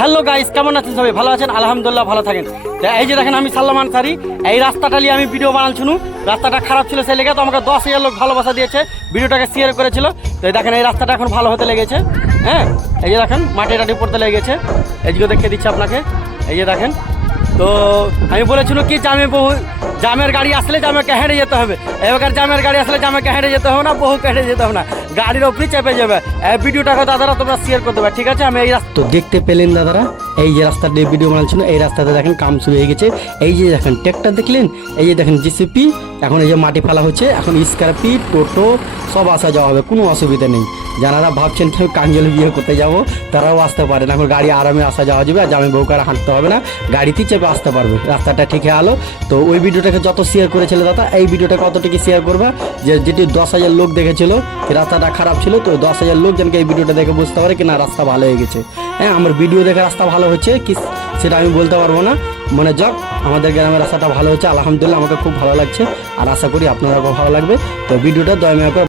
Hello guys, কেমন আছেন সবাই? ভালো আছেন? আলহামদুলিল্লাহ ভালো থাকেন। তো এই যে দেখেন, আমি সাল্লাম আনসারি। এই রাস্তাটা নিয়ে আমি ভিডিও বানাচ্ছিলাম। রাস্তাটা খারাপ ছিল, সেই লেগে তো আমাকে 10,000 লোক ভালোবাসা দিয়েছে, ভিডিওটাকে শেয়ার করেছিল। তো এই দেখেন, এই রাস্তাটা এখন ভালো হতে লেগেছে। হ্যাঁ, এই যে দেখেন মাটি টাটি পড়তে লেগেছে। এইদিকে দেখিয়ে দিচ্ছি আপনাকে। এই যে দেখেন, তো আমি বলেছিল কি জামের গাড়ি আসলে জামেকে হেঁটে যেতে হবে। এবার জামের গাড়ি আসলে জামেকে হেঁটে যেতে হবে না, বহুকে হেঁটে যেতে হবে না, গাড়ির ওপরই চেপে যাবে। এই ভিডিওটাকে দাদারা তোমরা শেয়ার করে দেবে, ঠিক আছে? আমি এই রাস্তা তো দেখতে পেলেন দাদারা, এই যে রাস্তার ভিডিও বানাচ্ছিল, এই রাস্তাতে দেখেন কাম শুরু হয়ে গেছে। এই যে দেখেন ট্র্যাক্টর দেখলেন, এই যে দেখেন জিসিপি, এখন এই যে মাটি ফেলা হচ্ছে। এখন স্করপি টোটো সব আসা যাওয়া হবে, কোনো অসুবিধা নেই। যারা ভাবছেন যে কাঞ্জলি বিয়ে করতে যাব, তারাও আসতে পারেন। এখন গাড়ি আরামে আসা যাওয়া যাবে, আর জামাই বউকে আর হাঁটতে হবে না, গাড়িতেই চেপে আসতে পারবে। রাস্তাটা ঠিক আলো। তো ওই ভিডিওটাকে যত শেয়ার করেছিল দাদা, এই ভিডিওটা কতটুকু শেয়ার করবা, যেটি 10,000 লোক দেখেছিল রাস্তাটা খারাপ ছিল। তো 10,000 লোক যেন এই ভিডিওটা দেখে বুঝতে পারে কি না রাস্তা ভালো হয়ে গেছে। হ্যাঁ, আমার ভিডিও দেখে রাস্তা ভালো হচ্ছে কি সেটা আমি বলতে পারবো না, মানে যাক আমাদের গ্রামের রাস্তাটা ভালো হচ্ছে, আলহামদুলিল্লাহ। আমাকে খুব ভালো লাগছে, আর আশা করি আপনারাও ভালো লাগবে। তো ভিডিওটা দয়া করে